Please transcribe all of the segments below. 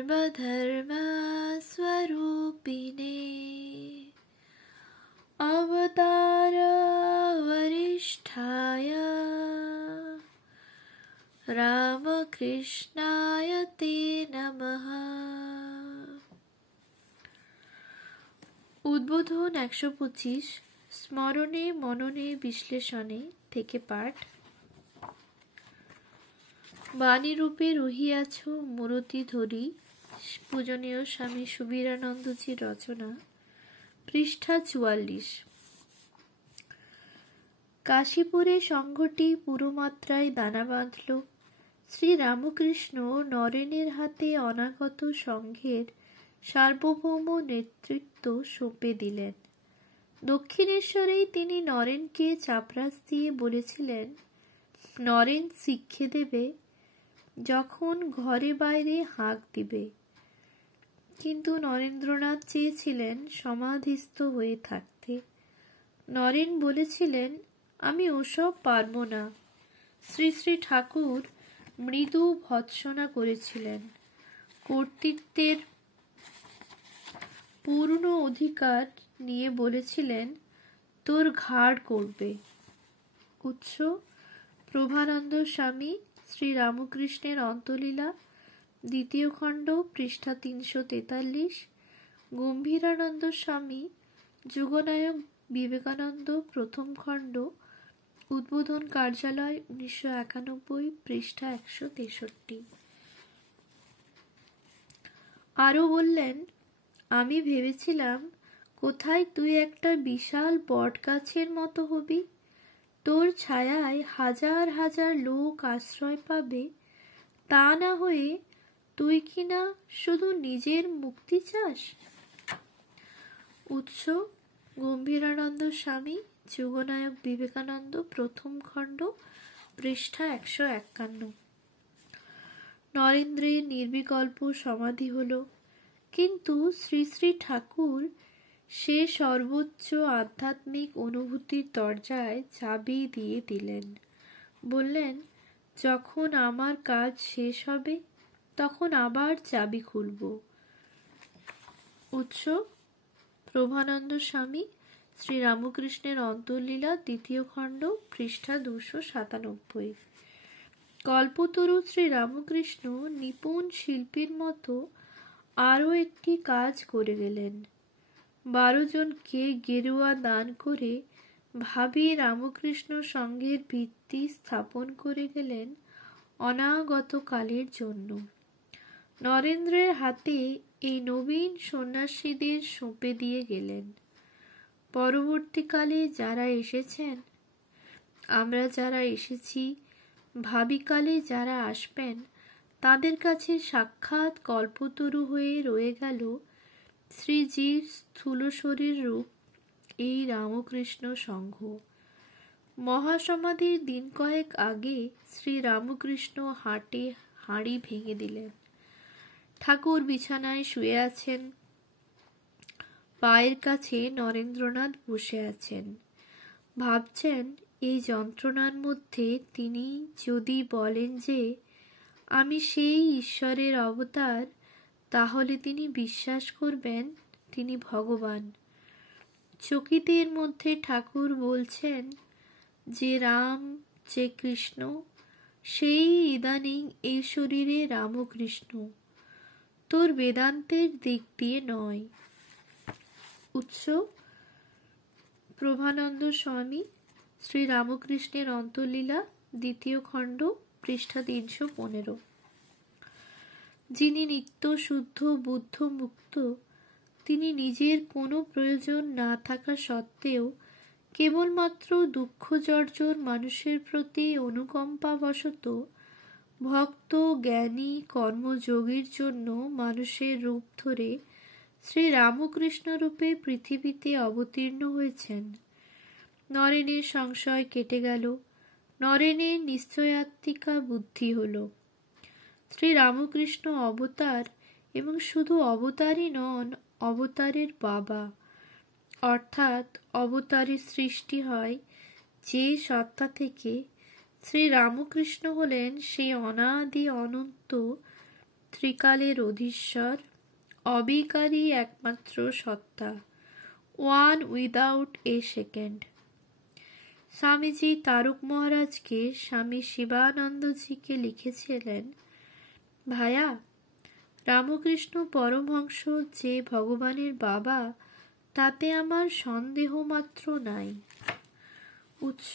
सर्वधर्म स्वरूपिणे अवतार वरिष्ठाय रामकृष्णाय ते नमः। উদ্বোধন ১২৫ স্মরণে মননে বিশ্লেষণে থেকে পাঠ। বাণীরূপে রহিয়াছ মূরতি ধরি, পূজনীয় স্বামী সুবীরানন্দজির রচনা, পৃষ্ঠা ৪৪। কাশীপুরে সংঘটি পুরোমাত্রায় দানা বাঁধল। শ্রীরামকৃষ্ণ নরেনের হাতে অনাগত সংঘের সার্বভৌম নেতৃত্ব সঁপে দিলেন। দক্ষিণেশ্বরেই তিনি নরেনকে চাপরাস দিয়ে বলেছিলেন, নরেন শিক্ষে দেবে যখন ঘরে বাইরে হাঁক দিবে। কিন্তু নরেন্দ্রনাথ চেয়েছিলেন সমাধিস্থ হয়ে থাকতে। নরেন বলেছিলেন, আমি ওসব পারব না। শ্রী শ্রী ঠাকুর মৃদু ভৎসনা করেছিলেন। কর্তৃত্বের পূর্ণ অধিকার নিয়ে বলেছিলেন, তোর ঘাড় করবে। উৎস প্রভানন্দ স্বামী শ্রীরামকৃষ্ণের অন্তলীলা, দ্বিতীয় খণ্ড, পৃষ্ঠা ৩৪৩। গম্ভীরানন্দ স্বামী যুগনায়ক বিবেকানন্দ, প্রথম খণ্ড, উদ্বোধন কার্যালয়, ১৯৯১, পৃষ্ঠা ১৬৩। আরও বললেন, আমি ভেবেছিলাম কোথায় তুই একটা বিশাল বট গাছের মতো হবি, তোর ছায়ায় হাজার হাজার লোক আশ্রয় পাবে। তা না হয়ে তুই কিনা শুধু নিজের মুক্তি চাস। উৎস গম্ভীরানন্দ স্বামী যুগনায়ক বিবেকানন্দ, প্রথম খণ্ড, পৃষ্ঠা ১৫১। নরেন্দ্রের নির্বিকল্প সমাধি হল, কিন্তু শ্রী শ্রী ঠাকুর সে সর্বোচ্চ আধ্যাত্মিক অনুভূতির দরজায় চাবি দিয়ে দিলেন। বললেন, যখন আমার কাজ শেষ হবে তখন আবার চাবি খুলব। উৎস প্রভানন্দ স্বামী শ্রীরামকৃষ্ণের অন্তর্লীলা, দ্বিতীয় খণ্ড, পৃষ্ঠা ২৯৭। কল্পতরু শ্রীরামকৃষ্ণ নিপুণ শিল্পীর মতো আরও একটি কাজ করে গেলেন। ১২ জনকে গেরুয়া দান করে ভাবী রামকৃষ্ণ সংঘের ভিত্তি স্থাপন করে গেলেন অনাগত কালের জন্য। নরেন্দ্রের হাতে এই নবীন সন্ন্যাসীদের সঁপে দিয়ে গেলেন। পরবর্তীকালে যারা এসেছেন, আমরা যারা এসেছি, ভাবিকালে যারা আসবেন, তাদের কাছে সাক্ষাৎ কল্পতরু হয়ে রয়ে গেল শ্রীজীর স্থূল শরীর রূপ এই রামকৃষ্ণ সংঘ। মহাসমাধির দিন কয়েক আগে শ্রীরামকৃষ্ণ হাটে হাঁড়ি ভেঙে দিলেন। ঠাকুর বিছানায় শুয়ে আছেন, পায়ের কাছে নরেন্দ্রনাথ বসে আছেন। ভাবছেন, এই যন্ত্রণার মধ্যে তিনি যদি বলেন যে আমি সেই ঈশ্বরের অবতার, তাহলে তিনি বিশ্বাস করবেন তিনি ভগবান। চকিতের মধ্যে ঠাকুর বলছেন, যে রাম, যে কৃষ্ণ, সেই ইদানিং এই শরীরে রামকৃষ্ণ, তোর বেদান্তের দিক দিয়ে নয়। উৎস প্রভানন্দ স্বামী শ্রীরামকৃষ্ণের অন্তর্লীলা, দ্বিতীয় খণ্ড, পৃষ্ঠা ৩১৫। যিনি নিত্য শুদ্ধ বুদ্ধ মুক্ত, তিনি নিজের কোনো প্রয়োজন না থাকা সত্ত্বেও কেবলমাত্র দুঃখ জর্জর মানুষের প্রতি অনুকম্পাবশত ভক্ত জ্ঞানী কর্মযোগীর জন্য মানুষের রূপ ধরে শ্রীরামকৃষ্ণ রূপে পৃথিবীতে অবতীর্ণ হয়েছেন। নরেনের সংশয় কেটে গেল। নরেনের নিশ্চয়াত্মিকা বুদ্ধি হল। শ্রীরামকৃষ্ণ অবতার, এবং শুধু অবতারই নন, অবতারের বাবা। অর্থাৎ অবতারের সৃষ্টি হয় যে সত্তা থেকে, শ্রীরামকৃষ্ণ হলেন সেই অনাদি অনন্ত ত্রিকালের অধীশ্বর, অবিকারী একমাত্র সত্তা, one without a second. Swamiji Tarak মহারাজকে স্বামী শিবানন্দজিকে লিখেছিলেন, ভায়া, রামকৃষ্ণ পরমহংস যে ভগবানের বাবা তাতে আমার সন্দেহ মাত্র নাই। উৎস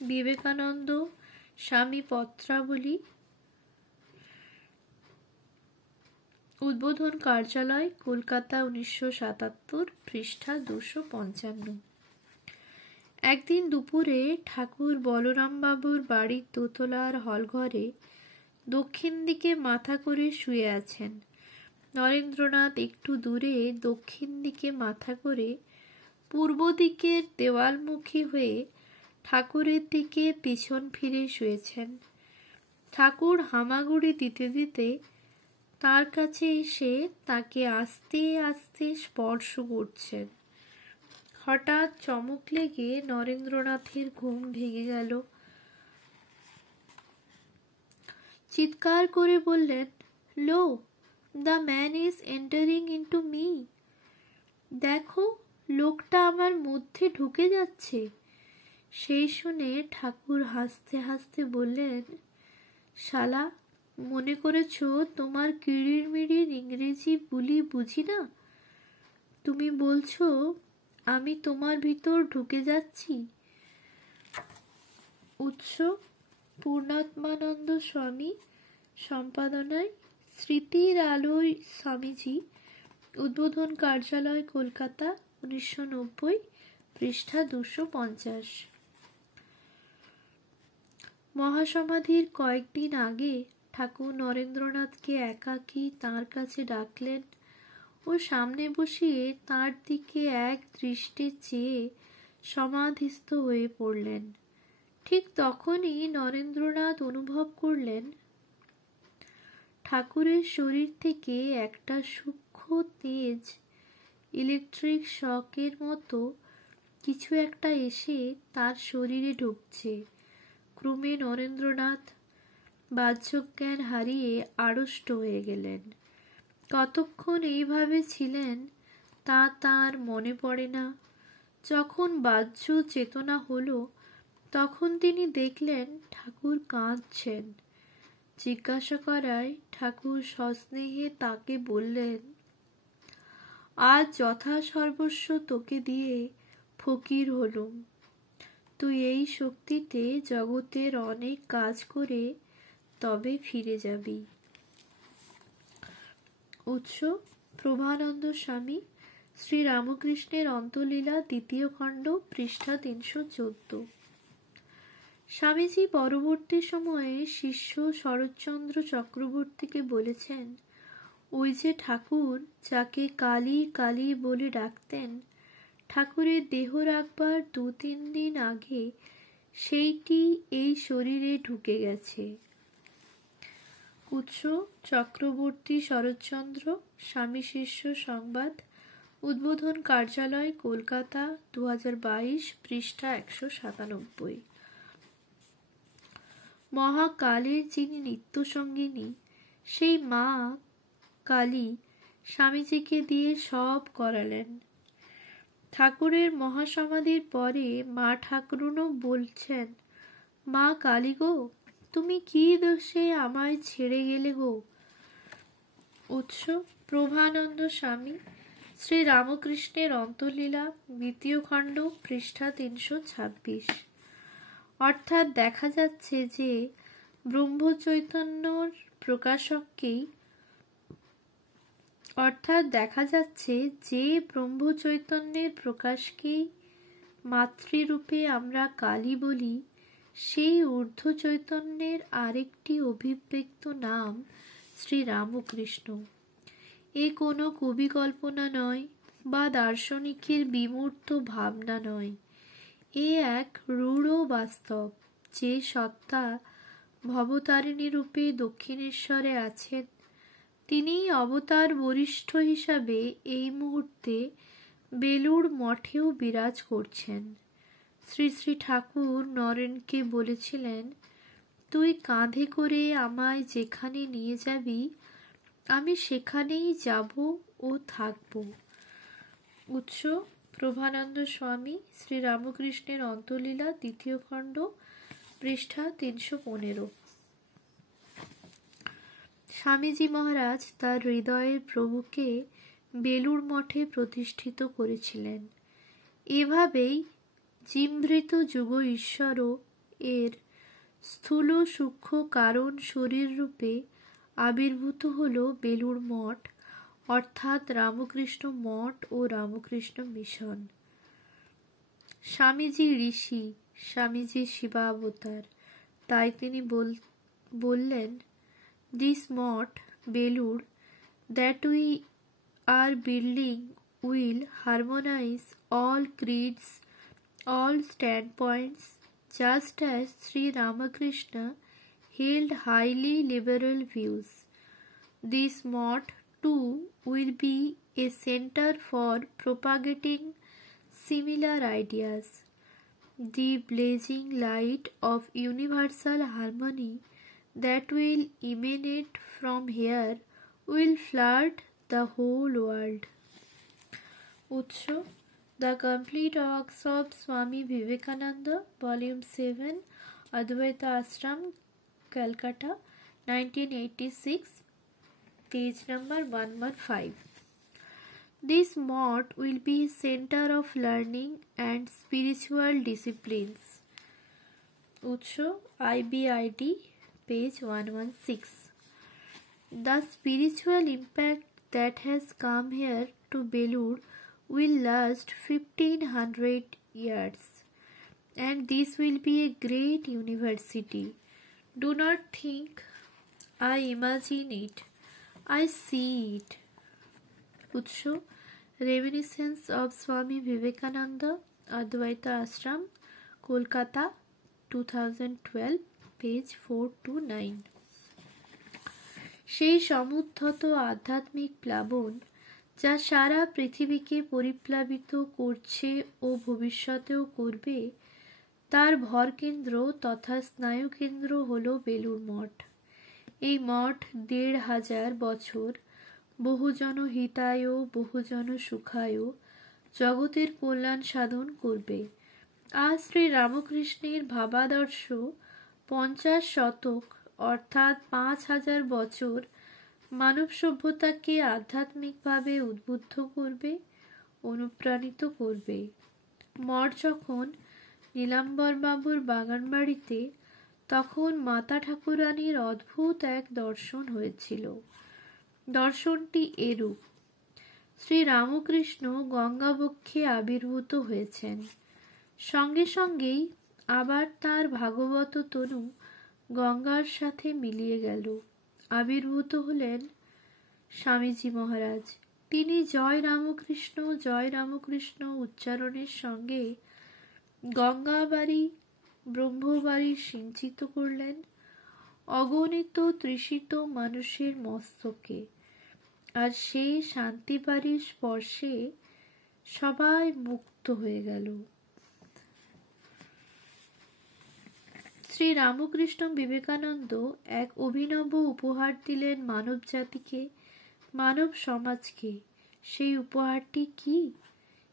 বিবেকানন্দ স্বামী পত্রাবলী, উদ্বোধন কার্যালয়, কলকাতা, 1977, পৃষ্ঠা 255। একদিন দুপুরে ঠাকুর বলরামবাবুর বাড়ির দোতলার হলঘরে দক্ষিণ দিকে মাথা করে শুয়ে আছেন। নরেন্দ্রনাথ একটু দূরে দক্ষিণ দিকে মাথা করে পূর্ব দিকের দেওয়ালমুখী হয়ে ঠাকুরের দিকে পিছন ফিরে শুয়েছেন। ঠাকুর হামাগুড়ি দিতে দিতে তার কাছে এসে তাকে আস্তে আস্তে স্পর্শ করছেন। হঠাৎ চমক লেগে নরেন্দ্রনাথের ঘুম ভেঙে গেল। চিৎকার করে বললেন, lo, the man is entering into me. দেখো, লোকটা আমার মধ্যে ঢুকে যাচ্ছে। সেই শুনে ঠাকুর হাসতে হাসতে বললেন, শালা, মনে করেছ তোমার কিড়ির মিড়ির ইংরেজি বুলি বুঝি না? তুমি বলছো আমি তোমার ভিতর ঢুকে যাচ্ছি? উৎস পূর্ণাত্মানন্দ স্বামী, সম্পাদনায় স্মৃতির আলোয় স্বামীজি, উদ্বোধন কার্যালয়, কলকাতা, 1990, পৃষ্ঠা 250। মহাসমাধির কয়েকদিন আগে ঠাকুর নরেন্দ্রনাথকে একাকী তাঁর কাছে ডাকলেন ও সামনে বসিয়ে তাঁর দিকে এক দৃষ্টে চেয়ে সমাধিস্থ হয়ে পড়লেন। ঠিক তখনই নরেন্দ্রনাথ অনুভব করলেন ঠাকুরের শরীর থেকে একটা সূক্ষ্ম তেজ, ইলেকট্রিক শকের মতো কিছু একটা এসে তার শরীরে ঢুকছে। ক্রমে নরেন্দ্রনাথ বাহ্যজ্ঞান হারিয়ে আড়ষ্ট হয়ে গেলেন। কতক্ষণ এইভাবে ছিলেন তা তাঁর মনে পড়ে না। যখন বাহ্য চেতনা হলো তখন তিনি দেখলেন ঠাকুর কাঁদছেন। জিজ্ঞাসা করায় ঠাকুর সস্নেহে তাকে বললেন, আজ যথাসর্বস্ব তোকে দিয়ে ফকির হলুম। তুই এই শক্তিতে জগতের অনেক কাজ করে তবে ফিরে যাবি। উৎস প্রভানন্দ স্বামী, শ্রী রামকৃষ্ণের অন্তলীলা, 2য় খণ্ড, পৃষ্ঠা 314। স্বামীজি পরবর্তী সময়ে শিষ্য শরৎচন্দ্র চক্রবর্তীকে বলেছেন, ওই যে ঠাকুর যাকে কালী কালী বলে ডাকতেন, ঠাকুরের দেহ রাখবার 2-3 দিন আগে সেইটি এই শরীরে ঢুকে গেছে। উৎস চক্রবর্তী শরৎচন্দ্র, স্বামী শিষ্য সংবাদ, উদ্বোধন কার্যালয়, কলকাতা, 2022, পৃষ্ঠা 197। মহাকালের যিনি নিত্যসঙ্গিনী, সেই মা কালী স্বামীজিকে দিয়ে সব করালেন। ঠাকুরের মহাসমাধির পরে মা ঠাকুরুনও বলছেন, মা কালী গো, তুমি কি দোষে আমায় ছেড়ে গেলে গো? উৎস প্রভানন্দ স্বামী, শ্রী রামকৃষ্ণের অন্তলীলা, 2য় খণ্ড, পৃষ্ঠা 326। অর্থাৎ দেখা যাচ্ছে যে ব্রহ্মচৈতন্যর প্রকাশকেই মাতৃরূপে আমরা কালী বলি, সেই ঊর্ধ্ব চৈতন্যের আরেকটি অভিব্যক্ত নাম শ্রী রামকৃষ্ণ। এ কোনো কবি কল্পনা নয় বা দার্শনিকের বিমূর্ত ভাবনা নয়। এ এক রূঢ় বাস্তব। যে সত্তা ভবতারিণী রূপে দক্ষিণেশ্বরে আছেন, তিনিই অবতার বরিষ্ঠ হিসাবে এই মুহূর্তে বেলুড় মঠেও বিরাজ করছেন। শ্রী শ্রী ঠাকুর নরেনকে বলেছিলেন, তুই কাঁধে করে আমায় যেখানে নিয়ে যাবি আমি সেখানেই যাব ও থাকব। উৎস প্রভানন্দ স্বামী শ্রীরামকৃষ্ণের অন্তলীলা, 2য় খণ্ড, পৃষ্ঠা 315। স্বামীজি মহারাজ তার হৃদয়ের প্রভুকে বেলুড় মঠে প্রতিষ্ঠিত করেছিলেন। এভাবেই জিমৃত যুগ ঈশ্বরও এর স্থূল সূক্ষ্ম কারণ শরীর রূপে আবির্ভূত হল বেলুড় মঠ, অর্থাৎ রামকৃষ্ণ মঠ ও রামকৃষ্ণ মিশন। স্বামীজি ঋষি, স্বামীজি শিবাবতার, তাই তিনি বললেন, this Math Belur that we are building will harmonize all creeds, all standpoints, just as Sri Ramakrishna held highly liberal views. This mott too will be a center for propagating similar ideas. The blazing light of universal harmony that will emanate from here will flood the whole world. উৎস the complete works of Swami Vivekananda, volume 7, অদ্বৈতা Ashrama, Calcutta, 1986, page number 115. This mott will be a center of learning and spiritual disciplines. উৎস IBID, page 116. The spiritual impact that has come here to Belur will last 1500 years, and this will be a great university. Do not think I imagine it, I see it. উৎস reminiscence of Swami Vivekananda, অদ্বৈতা Ashram, Kolkata, 2012, page 429. সেই সমুদ্ধত আধ্যাত্মিক প্লাবন যা সারা পৃথিবীকে পরিপ্লাবিত করছে ও ভবিষ্যতেও করবে, তার ভরকেন্দ্র তথা স্নায়ুকেন্দ্র হল বেলুড় মঠ। এই মঠ 1500 বছর বহুজন হিতায় বহুজন সুখায় জগতের কল্যাণ সাধন করবে। আজ শ্রী রামকৃষ্ণের ভাবাদর্শ 50 শতক অর্থাৎ 5000 বছর মানব সভ্যতাকে আধ্যাত্মিকভাবে উদ্বুদ্ধ করবে, অনুপ্রাণিত করবে। মঠ যখন নীলাম্বরবাবুর বাগানবাড়িতে, তখন মাতা ঠাকুরানীর অদ্ভুত এক দর্শন হয়েছিল। দর্শনটি এরূপ: শ্রী রামকৃষ্ণ গঙ্গাবক্ষে আবির্ভূত হয়েছেন, সঙ্গে সঙ্গেই আবার তার ভাগবত তনু গঙ্গার সাথে মিলিয়ে গেল। আবির্ভূত হলেন স্বামীজি মহারাজ। তিনি জয় রামকৃষ্ণ উচ্চারণের সঙ্গে গঙ্গাবাড়ি ব্রহ্মবাড়ি সিঞ্চিত করলেন অগণিত তৃষিত মানুষের মস্তকে, আর সেই শান্তিবাড়ির স্পর্শে সবাই মুক্ত হয়ে গেল। শ্রী রামকৃষ্ণ বিবেকানন্দ এক অভিনব উপহার দিলেন মানব জাতিকে, মানব সমাজকে। সেই উপহারটি কি?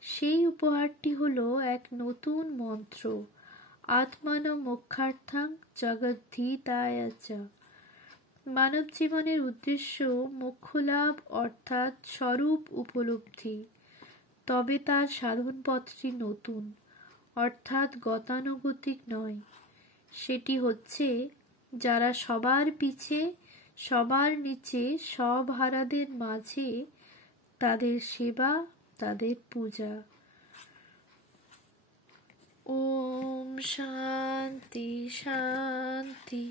সেই উপহারটি হলো এক নতুন মন্ত্র, আত্মান মোক্ষার্থং জগদ্ধিতায় চ। মানব জীবনের উদ্দেশ্য মোক্ষ লাভ অর্থাৎ স্বরূপ উপলব্ধি, তবে তার সাধন পথটি নতুন অর্থাৎ গতানুগতিক নয়। সেটি হচ্ছে যারা সবার পিছে সবার নিচে সব হারাদের মাঝে তাদের সেবা, তাদের পূজা। ওম শান্তি শান্তি।